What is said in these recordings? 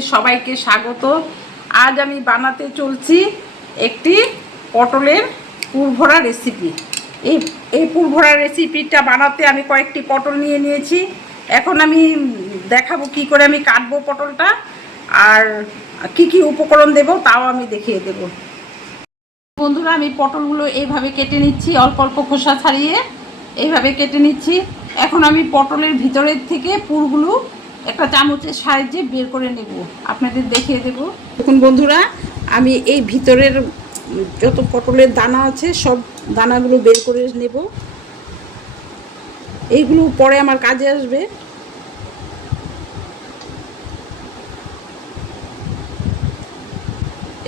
আপনাদের সবাইকে স্বাগত। আজ আমি বানাতে চলছি একটি পটলের পুরভরা রেসিপি। এই পুরভরা রেসিপিটা বানাতে আমি কয়েকটি পটল নিয়ে নিয়েছি। এখন আমি দেখাবো কি করে আমি কাটবো পটলটা, আর কি কি উপকরণ দেব তাও আমি দেখিয়ে দেব। বন্ধুরা, আমি পটলগুলো এইভাবে কেটে নিচ্ছি, অল্প অল্প খোসা ছাড়িয়ে এইভাবে কেটে নিচ্ছি। এখন আমি পটলের ভিতরের থেকে পুরগুলো একটা চামচের সাহায্যে বের করে নেব, আপনাদের দেখিয়ে দেব। দেখুন বন্ধুরা, আমি এই ভিতরের যত পটলের দানা আছে সব দানাগুলো বের করে নেব। এইগুলো পরে আমার কাজে আসবে।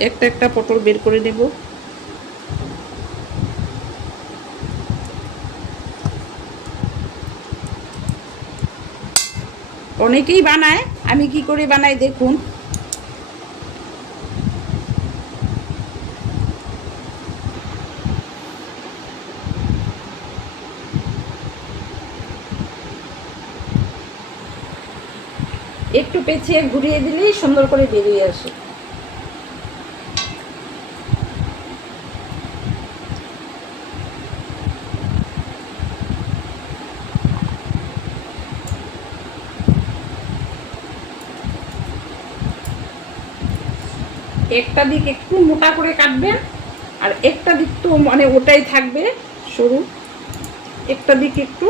একটা একটা পটল বের করে নেব। অনেকেই বানায়, আমি কি করে বানাই দেখুন। একটু পেঁচিয়ে ঘুরিয়ে দিলেই সুন্দর করে বেরিয়ে আসে। একটা দিক একটু মোটা করে কাটবেন, আর একটা দিক তো মানে ওটাই থাকবে সরু, একটা দিক একটু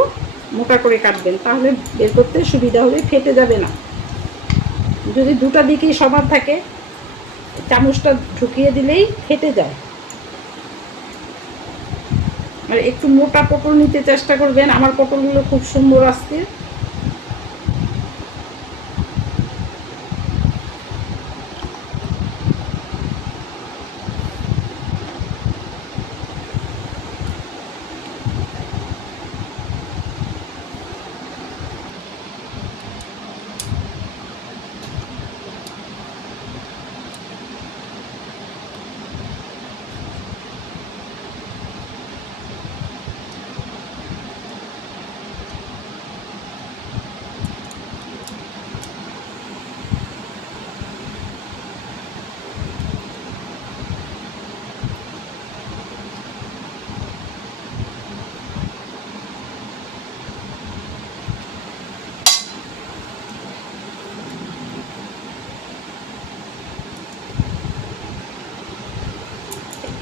মোটা করে কাটবেন, তাহলে বের করতে সুবিধা হবে, ফেটে যাবে না। যদি দুটা দিকই সমান থাকে চামচটা ঢুকিয়ে দিলেই ফেটে যায়। আর একটু মোটা পটল নিতে চেষ্টা করবেন, আমার পটলগুলো খুব সুন্দর আসছে।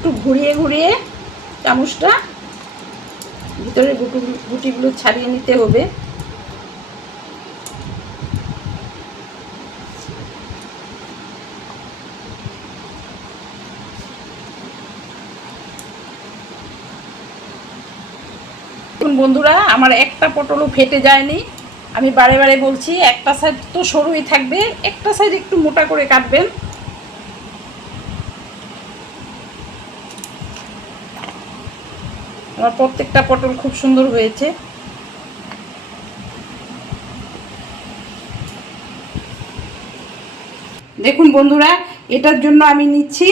একটু ঘুরিয়ে ঘুরিয়ে চামচটা ভিতরে গুটিগুলো ছাড়িয়ে নিতে হবে। বন্ধুরা, আমার একটা পটলও ফেটে যায়নি। আমি বারে বারে বলছি, একটা সাইড তো সরুই থাকবে, একটা সাইড একটু মোটা করে কাটবেন। আমার প্রত্যেকটা পটল খুব সুন্দর হয়েছে। দেখুন বন্ধুরা, এটার জন্য আমি নিচ্ছি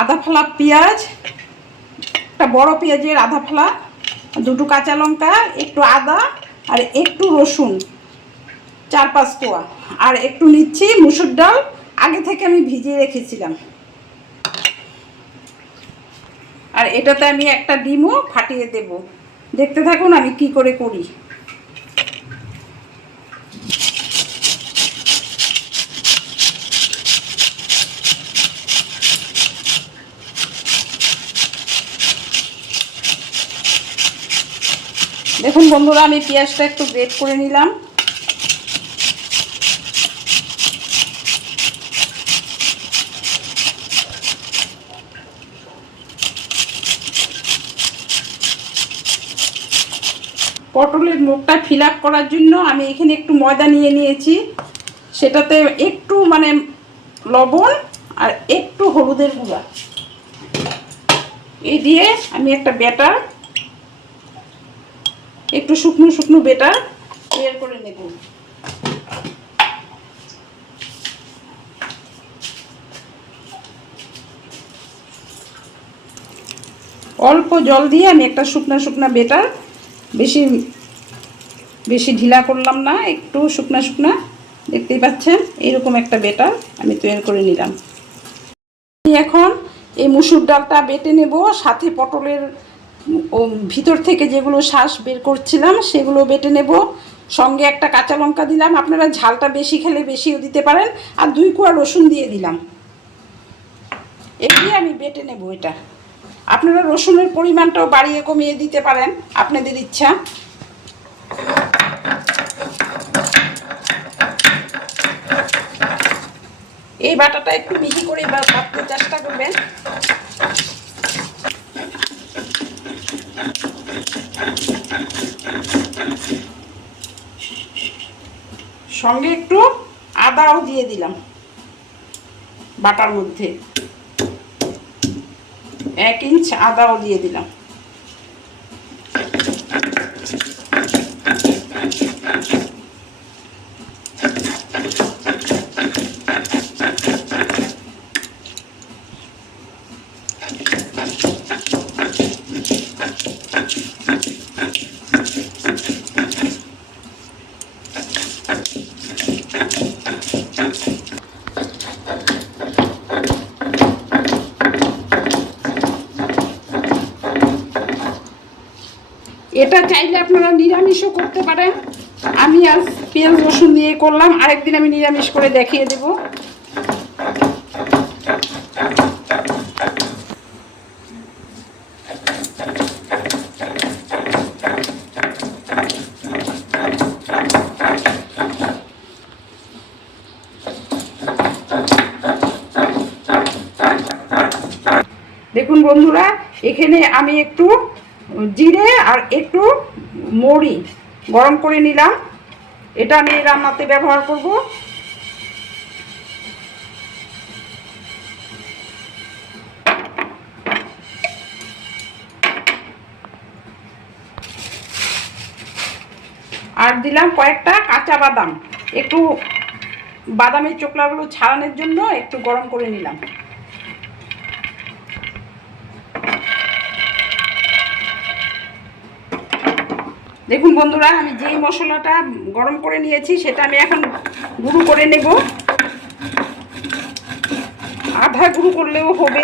আধা ফালা পেঁয়াজ, একটা বড় পেঁয়াজের আধা ফালা, দুটো কাঁচা লঙ্কা, একটু আদা আর একটু রসুন, 4-5 কোয়া, আর একটু নিচ্ছি মুসুর ডাল, আগে থেকে আমি ভিজিয়ে রেখেছিলাম। আর এটাতে আমি একটা ডিমও ফাটিয়ে দেব। দেখতে থাকুন আমি কি করে করি। দেখুন বন্ধুরা, আমি পেঁয়াজটা একটু গ্রেট করে নিলাম। পটলের মুখটা ফিল আপ করার জন্য আমি এখানে একটু ময়দা নিয়ে নিয়েছি, সেটাতে একটু মানে লবণ আর একটু হলুদের গুঁড়া এই দিয়ে আমি একটা ব্যাটার, একটু শুকনো শুকনো ব্যাটার তৈরি করে নেব। অল্প জল দিয়ে আমি একটা শুকনা শুকনা ব্যাটার, বেশি বেশি ঢিলা করলাম না, একটু শুকনা শুকনা দেখতেই পাচ্ছেন এরকম একটা বেটার আমি তৈরি করে নিলাম। এখন এই মুসুর ডালটা বেটে নেব, সাথে পটলের ভিতর থেকে যেগুলো শাঁস বের করছিলাম সেগুলো বেটে নেব, সঙ্গে একটা কাঁচা লঙ্কা দিলাম, আপনারা ঝালটা বেশি খেলে বেশিও দিতে পারেন, আর 2 কোয়া রসুন দিয়ে দিলাম। এগুলি আমি বেটে নেব। এটা আপনারা রসুনের পরিমাণটাও বাড়িয়ে কমিয়ে দিতে পারেন, আপনাদের ইচ্ছা। এই বাটাটা একটু মিহি করে বাটতে চেষ্টা করবেন। সঙ্গে একটু আদাও দিয়ে দিলাম বাটার মধ্যে, 1 ইঞ্চ আদাও দিয়ে দিলাম। এটা চাইলে আপনারা নিরামিষও করতে পারেন, আমি আজ পেঁয়াজ রসুন দিয়ে করলাম, আরেকদিন আমি নিরামিষ করে দেখিয়ে দেব। দেখুন বন্ধুরা, এখানে আমি একটু জিরে আর একটু মৌরি গরম করে নিলাম, এটা আমি রান্নাতে ব্যবহার করব। আর দিলাম কয়েকটা কাঁচা বাদাম, একটু বাদামের চোকলাগুলো ছাড়ানোর জন্য একটু গরম করে নিলাম। দেখুন বন্ধুরা, আমি যেই মশলাটা গরম করে নিয়েছি সেটা আমি এখন গুঁড়ো করে নেব, আধা গুঁড়ো করলেও হবে।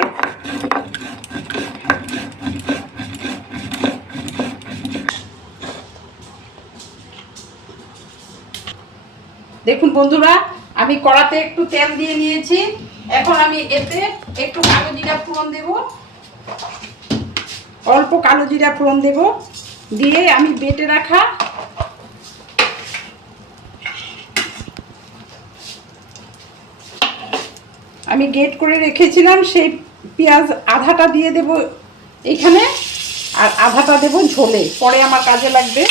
দেখুন বন্ধুরা, আমি কড়াতে একটু তেল দিয়ে নিয়েছি, এখন আমি এতে একটু কালো জিরা ফোড়ন দেব, অল্প কালো জিরা ফোড়ন দেব, দিয়ে আমি বেটে রাখা আমি গ্রেট করে রেখেছিলাম সেই পেঁয়াজ আধাটা দিয়ে দেব এইখানে, আর আধাটা দেব ঝোলে, পরে আমার কাজে লাগবে।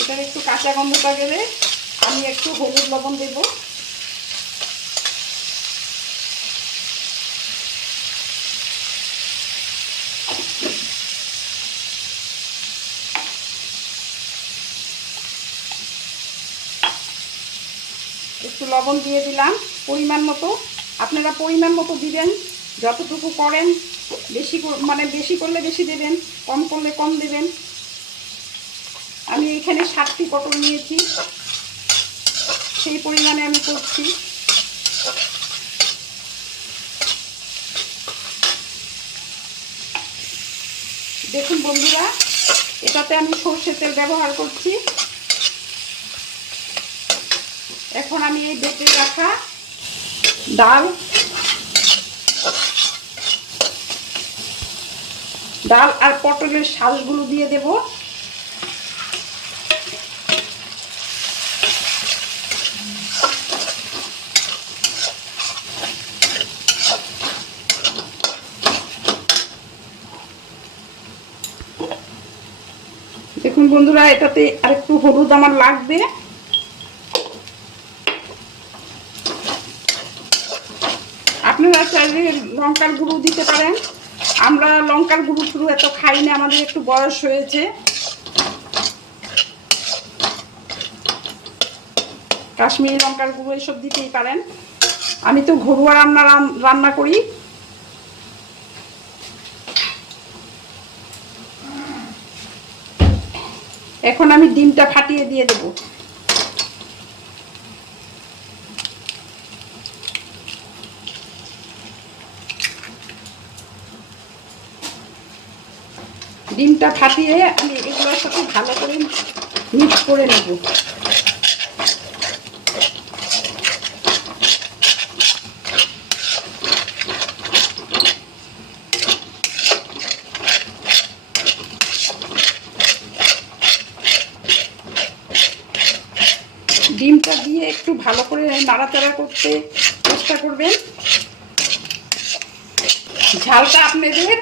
এটার একটু কাঁচা গন্ধটা গেলে আমি একটু হলুদ লবণ দেব, একটু লবণ দিয়ে দিলাম পরিমাণ মতো, আপনারা পরিমাণ মতো দিবেন, যতটুকু করেন, বেশি মানে বেশি করলে বেশি দেবেন, কম করলে কম দেবেন। আমি এখানে 7টি পটল নিয়েছি, সেই পরিমাণে আমি করছি। দেখুন বন্ধুরা, এটাতে আমি সরষের তেল ব্যবহার করছি। এখন আমি এই বেটে রাখা ডাল আর পটলের শাঁসগুলো দিয়ে দেব। দেখুন বন্ধুরা, এটাতে আরেকটু হলুদ আমার লাগবে। আপনারা চাইলে লঙ্কার গুঁড়ো দিতে পারেন, আমরা লঙ্কার গুঁড়ো টুড়ো এত খাই না, আমাদের একটু বয়স হয়েছে। কাশ্মীরি লঙ্কার গুঁড়ো এসব দিতেই পারেন, আমি তো ঘরোয়া রান্না করি। এখন আমি ডিমটা ফাটিয়ে দিয়ে দেব। ডিমটা ফাটিয়ে আমি এগুলোর সাথে ভালো করে মিক্স করে নেব। ডিমটা দিয়ে একটু ভালো করে নাড়াচাড়া করতে চেষ্টা করবেন। ঝালটা আপনাদের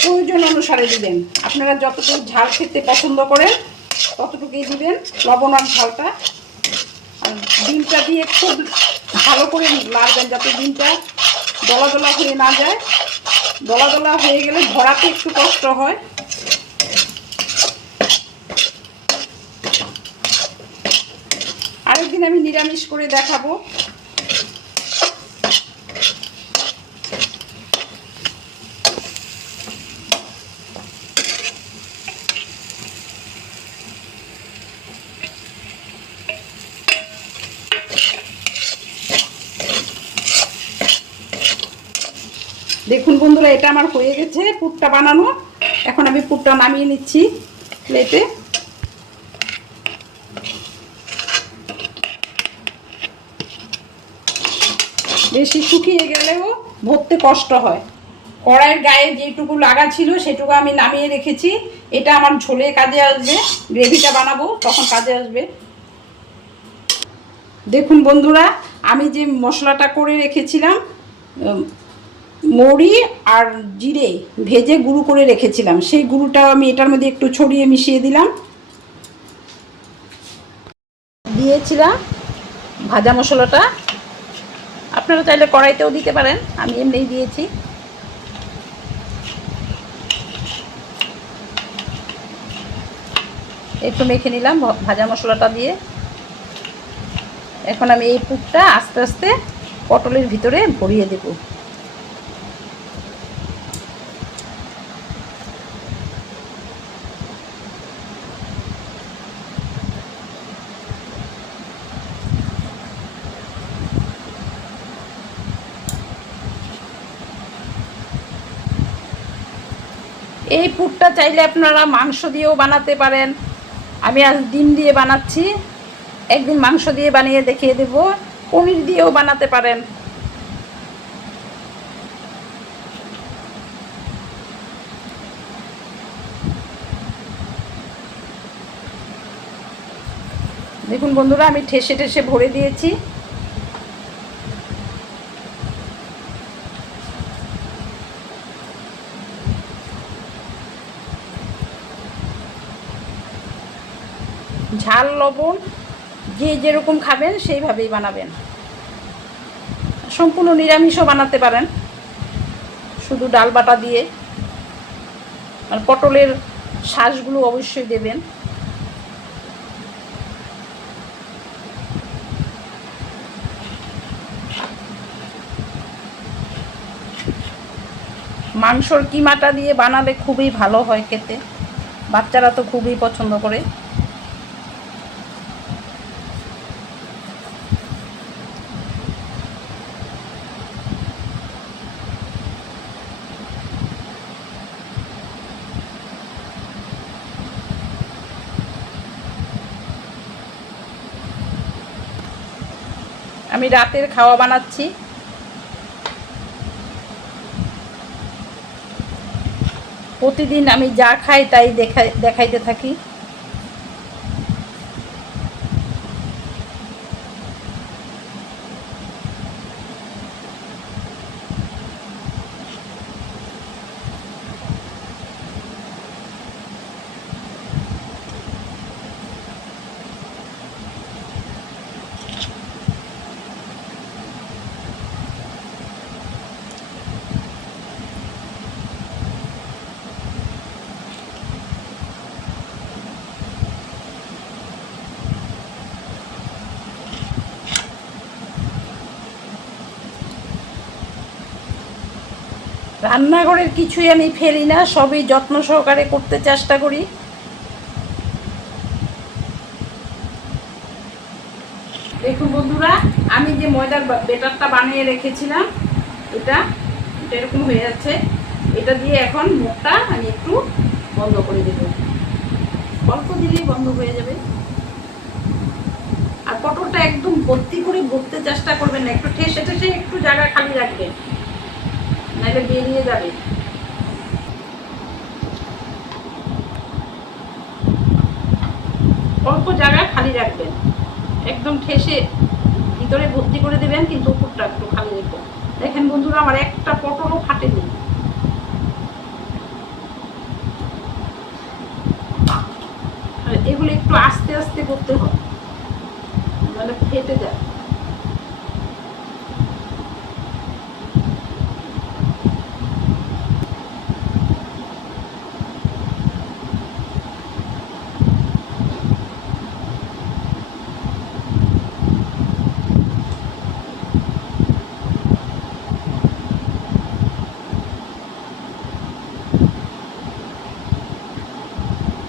প্রয়োজন অনুসারে দিবেন। আপনারা যতটুকু ঝাল খেতে পছন্দ করেন ততটুকুই দিবেন লবণ আর ঝালটা। আর ডিমটা দিয়ে খুব ভালো করে নাড়বেন যাতে ডিমটা দলা দলা হয়ে না যায়। দলা দলা হয়ে গেলে ভরাতে একটু কষ্ট হয়। আরেকদিন আমি নিরামিষ করে দেখাবো। দেখুন বন্ধুরা, এটা আমার হয়ে গেছে পুরটা বানানো। এখন আমি পুরটা নামিয়ে নিচ্ছি প্লেটে। বেশি শুকিয়ে গেলেও ভরতে কষ্ট হয়। কড়াইয়ের গায়ে যেটুকু লাগা ছিল সেটুকু আমি নামিয়ে রেখেছি। এটা আমার ঝোলে কাজে আসবে, গ্রেভিটা বানাবো তখন কাজে আসবে। দেখুন বন্ধুরা, আমি যে মশলাটা করে রেখেছিলাম, মৌরি আর জিরে ভেজে গুঁড়ো করে রেখেছিলাম, সেই গুঁড়োটাও আমি এটার মধ্যে একটু ছড়িয়ে মিশিয়ে দিলাম। দিয়েছিলাম ভাজা মশলাটা, আপনারা চাইলে কড়াইতেও দিতে পারেন, আমি এমনিই দিয়েছি। একটু মেখে নিলাম ভাজা মশলাটা দিয়ে। এখন আমি এই পুরটা আস্তে আস্তে পটলের ভিতরে ভরিয়ে দেব। এই পুরটা চাইলে আপনারা মাংস দিয়েও বানাতে পারেন। আমি আজ ডিম দিয়ে বানাচ্ছি, একদিন মাংস দিয়ে বানিয়ে দেখিয়ে দেব। পনির দিয়েও বানাতে পারেন। দেখুন বন্ধুরা, আমি ঠেসে ঠেসে ভরে দিয়েছি। ঝাল লবণ যে যেরকম খাবেন সেইভাবেই বানাবেন। সম্পূর্ণ নিরামিষও বানাতে পারেন শুধু ডাল বাটা দিয়ে। আর পটলের শাঁসগুলো অবশ্যই দেবেন। মাংসর কিমাটা দিয়ে বানালে খুবই ভালো হয় খেতে, বাচ্চারা তো খুবই পছন্দ করে। আমি রাতের খাওয়া বানাচ্ছি। প্রতিদিন আমি যা খাই তাই দেখাইতে থাকি। রান্নাঘরের কিছুই আমি ফেলি না, সবই যত্ন সহকারে করতে চেষ্টা করি। দেখুন বন্ধুরা, আমি যে ময়দার বেটারটা বানিয়ে রেখেছিলাম, এটা এটা এরকম হয়ে যাচ্ছে। এটা দিয়ে এখন মুখটা আমি একটু বন্ধ করে দেব, অল্প দিলেই বন্ধ হয়ে যাবে। আর পটলটা একদম ভর্তি করে ভরতে চেষ্টা করবেন না, একটু ঠেসে ঠেসে একটু জায়গা খালি রাখবেন, নাহলে বেরিয়ে যাবে। অল্প জায়গা খালি রাখবেন, একদম ঠেসে ভিতরে ভর্তি করে দেবেন, কিন্তু উপরটা একটু খালি রাখবেন। দেখেন বন্ধুরা, আমার একটা পটলও ফাটেনি। এগুলো একটু আস্তে আস্তে করতে হবে, মানে ফেটে যায়।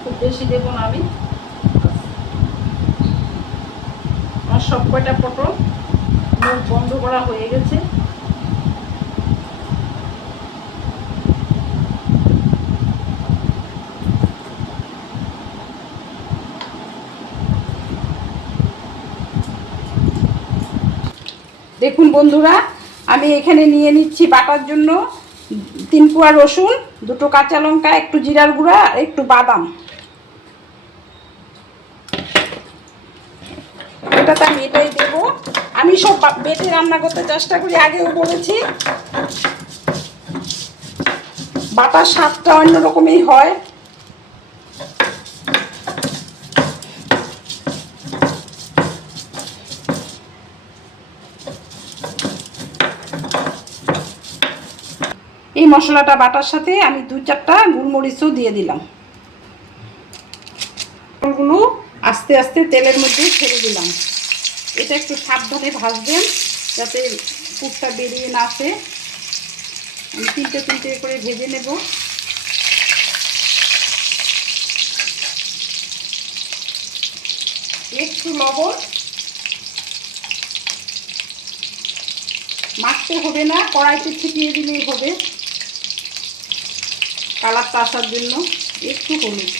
খুব বেশি দেবো না আমি। আমার সব কয়টা পটল মুখ বন্ধ করা হয়ে গেছে। দেখুন বন্ধুরা, আমি এখানে নিয়ে নিচ্ছি বাটার জন্য 3 কোয়া রসুন, 2টো কাঁচা লঙ্কা, একটু জিরার গুঁড়া আর একটু বাদাম। এটাতে আমি এটাই দেবো। আমি সব বেটে রান্না করতে চেষ্টা করি, আগেও বলেছি। বাটার স্বাদটা অন্যরকমই হয়। এই মশলাটা বাটার সাথে আমি 2-4টা গোলমরিচও দিয়ে দিলাম। ওগুলো আস্তে আস্তে তেলের মধ্যে ছেড়ে দিলাম। এটা একটু সাবধানে ভাজবেন, যাতে পুরটা বেরিয়ে না আসে। আমি 3টে করে ভেজে নেব। একটু লবণ, মাখতে হবে না, কড়াইতে ছিটিয়ে দিলেই হবে কালারটা আসার জন্য। একটু হলুদ,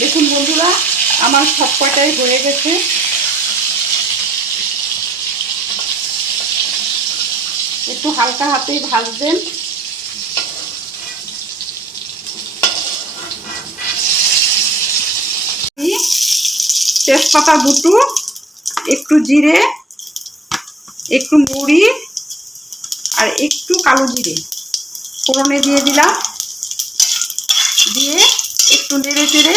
দেখুন বন্ধুরা, আমার সব কয়টাই হয়ে গেছে। একটু হালকা হাতেই ভাজবেন। তেজপাতা 2টো, একটু জিরে, একটু মুড়ি আর একটু কালো জিরে ফোড়নে দিয়ে দিলাম। দিয়ে একটু নেড়ে চেড়ে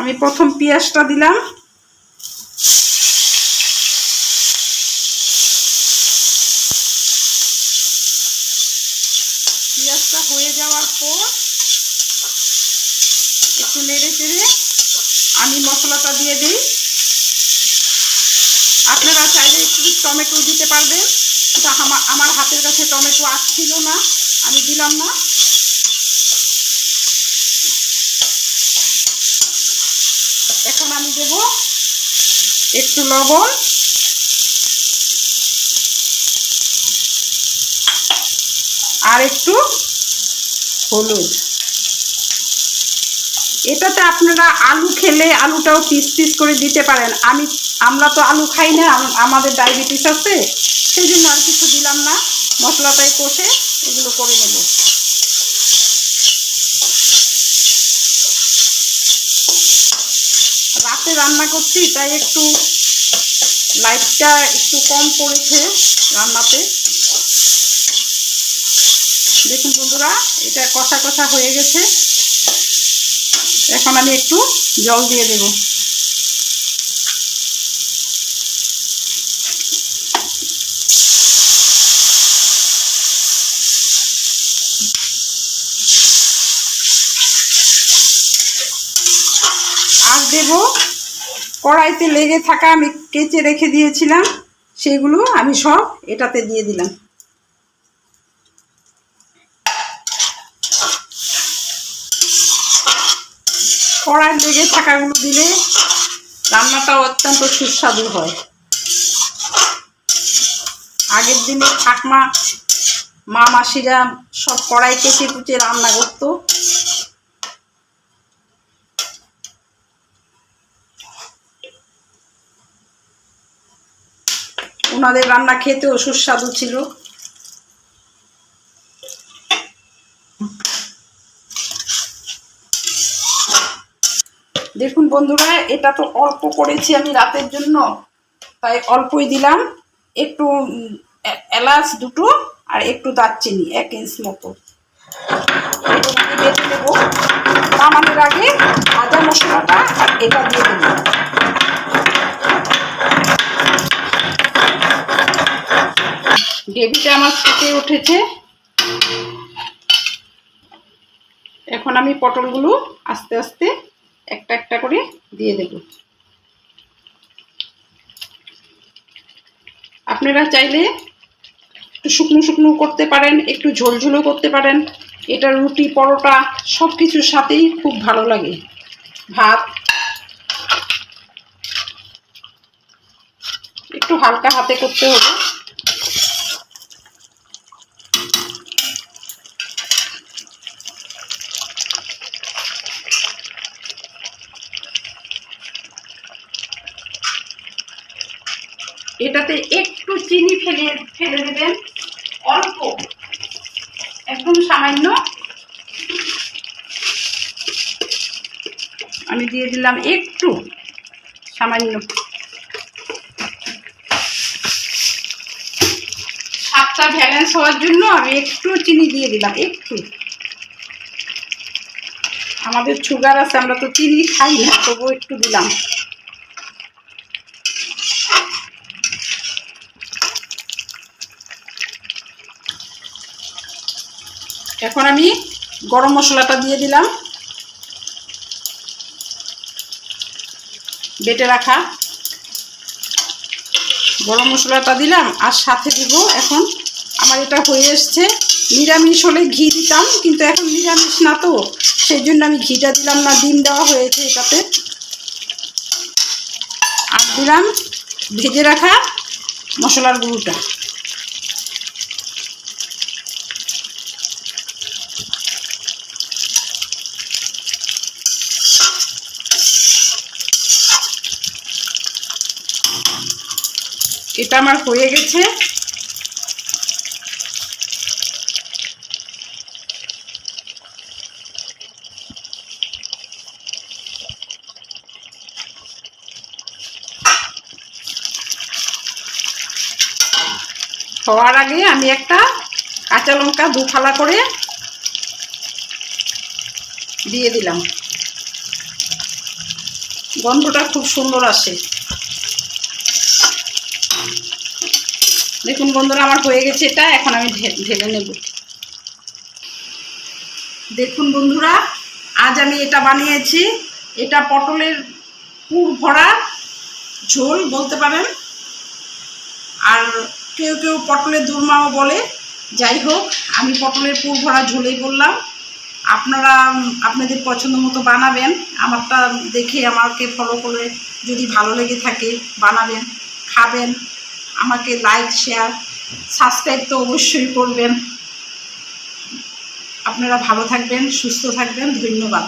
আমি প্রথম পেঁয়াজটা দিলাম। পেঁয়াজটা হয়ে যাওয়ার পর একটু নেড়ে চেড়ে আমি মশলাটা দিয়ে দিই। আপনারা চাইলে একটু টমেটো দিতে পারবেন, কিন্তু আমার হাতের কাছে টমেটো আসছিল না, আমি দিলাম না। এখন আমি দেব একটু লবণ আর একটু হলুদ। এটাতে আপনারা আলু খেলে আলুটাও পিস পিস করে দিতে পারেন। আমরা তো আলু খাই না, আমাদের ডায়াবেটিস আছে, সেই জন্য আর কিছু দিলাম না। মশলাটাই কষে এগুলো করে নেব। রাতে রান্না করছি, তাই একটু লাইটটা একটু কম পড়েছে রান্নাতে। দেখুন বন্ধুরা, এটা কষা কষা হয়ে গেছে। এখন আমি একটু জল দিয়ে দেব। আর দেব কড়াইতে লেগে থাকা আমি কেচে রেখে দিয়েছিলাম, সেগুলো আমি সব এটাতে দিয়ে দিলাম। কড়াই লেগে থাকাগুলো দিলে রান্নাটাও অত্যন্ত সুস্বাদু হয়। আগের দিনে ঠাকমা মা মাসিরা সব কড়াই কেচে কুচে রান্না করতো। ওনাদের রান্না খেতেও সুস্বাদু ছিল। দেখুন বন্ধুরা, এটা তো অল্প করেছি আমি রাতের জন্য, তাই অল্পই দিলাম। একটু এলাচ দুটো আর একটু দারচিনি 1 ইঞ্চ মতো বেটে দেবো। নামানোর আগে ভাজা মশলাটা এটা দিয়ে দেবো। গ্রেভিটা আমার ফুটে উঠেছে। এখন আমি পটলগুলো আস্তে আস্তে একটা একটা করে দিয়ে দেব। আপনারা চাইলে একটু শুকনো শুকনো করতে পারেন, একটু ঝোলঝোলও করতে পারেন। এটা রুটি পরোটা সব কিছুর সাথেই খুব ভালো লাগে। ভাত একটু হালকা হাতে করতে হবে। এটাতে একটু চিনি ফেলে দেবেন, অল্প, একদম সামান্য। আমি দিয়ে দিলাম একটু সামান্য। স্বাদটা ব্যালেন্স হওয়ার জন্য আমি একটু চিনি দিয়ে দিলাম, একটু। আমাদের সুগার আছে, আমরা তো চিনি খাই না, তবুও একটু দিলাম। এখন আমি গরম মশলাটা দিয়ে দিলাম, বেটে রাখা গরম মশলাটা দিলাম, আর সাথে দিব এখন আমার এটা হয়ে এসছে। নিরামিষ হলে ঘি দিতাম, কিন্তু এখন নিরামিষ না, তো সেই জন্য আমি ঘিটা দিলাম না, ডিম দেওয়া হয়েছে এটাতে। আর দিলাম ভেজে রাখা মশলার গুঁড়োটা। এটা আমার হয়ে গেছে। হওয়ার আগে আমি একটা কাঁচা লঙ্কা 2 ফালা করে দিয়ে দিলাম, গন্ধটা খুব সুন্দর আসে। দেখুন বন্ধুরা, আমার হয়ে গেছে এটা। এখন আমি ঢেলে নেব। দেখুন বন্ধুরা, আজ আমি এটা বানিয়েছি। এটা পটলের পুর ভরা ঝোল বলতে পারেন, আর কেউ কেউ পটলের দুর্মাও বলে। যাই হোক, আমি পটলের পুর ভরা ঝোলই বললাম। আপনারা আপনাদের পছন্দ মতো বানাবেন। আমারটা দেখে আমাকে ফলো করে যদি ভালো লেগে থাকে বানাবেন, খাবেন। আমাকে লাইক, শেয়ার, সাবস্ক্রাইব তো অবশ্যই করবেন। আপনারা ভালো থাকবেন, সুস্থ থাকবেন। ধন্যবাদ।